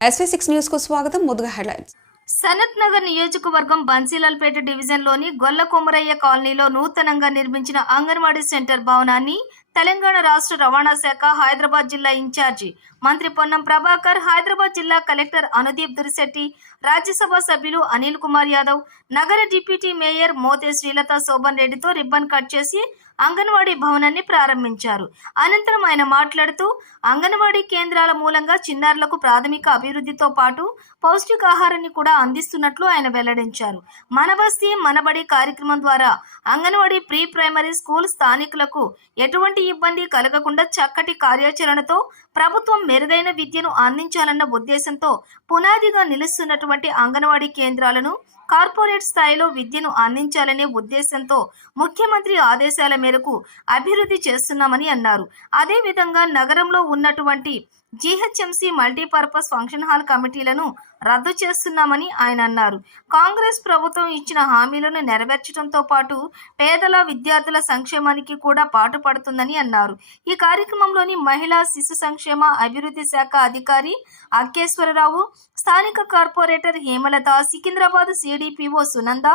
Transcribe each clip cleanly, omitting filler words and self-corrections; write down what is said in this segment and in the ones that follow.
SV6 news కు స్వాగతం. ముందుగా హెడ్లైన్స్. సనత్ నగర్ నియోజకవర్గం బన్సీలాల్పేట డివిజన్లోని గొల్లకొమరయ్య కాలనీలో నూతనంగా నిర్మించిన అంగన్వాడీ సెంటర్ భవనాన్ని తెలంగాణ రాష్ట్ర రవాణా శాఖ హైదరాబాద్ జిల్లా ఇన్ఛార్జి మంత్రి పొన్నం ప్రభాకర్, హైదరాబాద్ జిల్లా కలెక్టర్ అనుదీప్ దురిశెట్టి, రాజ్యసభ సభ్యులు అనిల్ కుమార్ యాదవ్, నగర డిప్యూటీ మేయర్ మోతే శ్రీలత శోభన్ రెడ్డితో రిబ్బన్ కట్ చేసి అంగన్వాడీ భవనాన్ని ప్రారంభించారు. అనంతరం ఆయన మాట్లాడుతూ అంగన్వాడీ కేంద్రాల మూలంగా చిన్నారులకు ప్రాథమిక అభివృద్ధితో పాటు పౌష్టికాహారాన్ని కూడా అందిస్తున్నట్లు ఆయన వెల్లడించారు. మన బస్తీ మనబడి కార్యక్రమం ద్వారా అంగన్వాడీ ప్రీ ప్రైమరీ స్కూల్ స్థానికులకు ఎటువంటి ఇబ్బంది కలగకుండా చక్కటి కార్యాచరణతో ప్రభుత్వం మెరుగైన విద్యను అందించాలన్న ఉద్దేశంతో పునాదిగా నిలుస్తున్నటువంటి అంగన్వాడీ కేంద్రాలను కార్పొరేట్ స్థాయిలో విద్యను అందించాలనే ఉద్దేశంతో ముఖ్యమంత్రి ఆదేశాల మేరకు అభివృద్ధి చేస్తున్నామని అన్నారు. అదేవిధంగా నగరంలో ఉన్నటువంటి జీహెచ్ఎంసీ మల్టీపర్పస్ ఫంక్షన్ హాల్ కమిటీలను రద్దు చేస్తున్నామని ఆయన అన్నారు. కాంగ్రెస్ ప్రభుత్వం ఇచ్చిన హామీలను నెరవేర్చడంతో పాటు పేదల విద్యార్థుల సంక్షేమానికి కూడా పాటుపడుతుందని అన్నారు. ఈ కార్యక్రమంలోని మహిళా శిశు సంక్షేమ అభివృద్ధి శాఖ అధికారి అక్కేశ్వరరావు, స్థానిక corporator Hemalatha, Secunderabad CDPO Sunanda,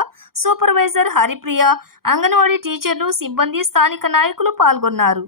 supervisor Haripriya, anganwadi టీచర్లు, సిబ్బంది, స్థానిక నాయకులు పాల్గొన్నారు.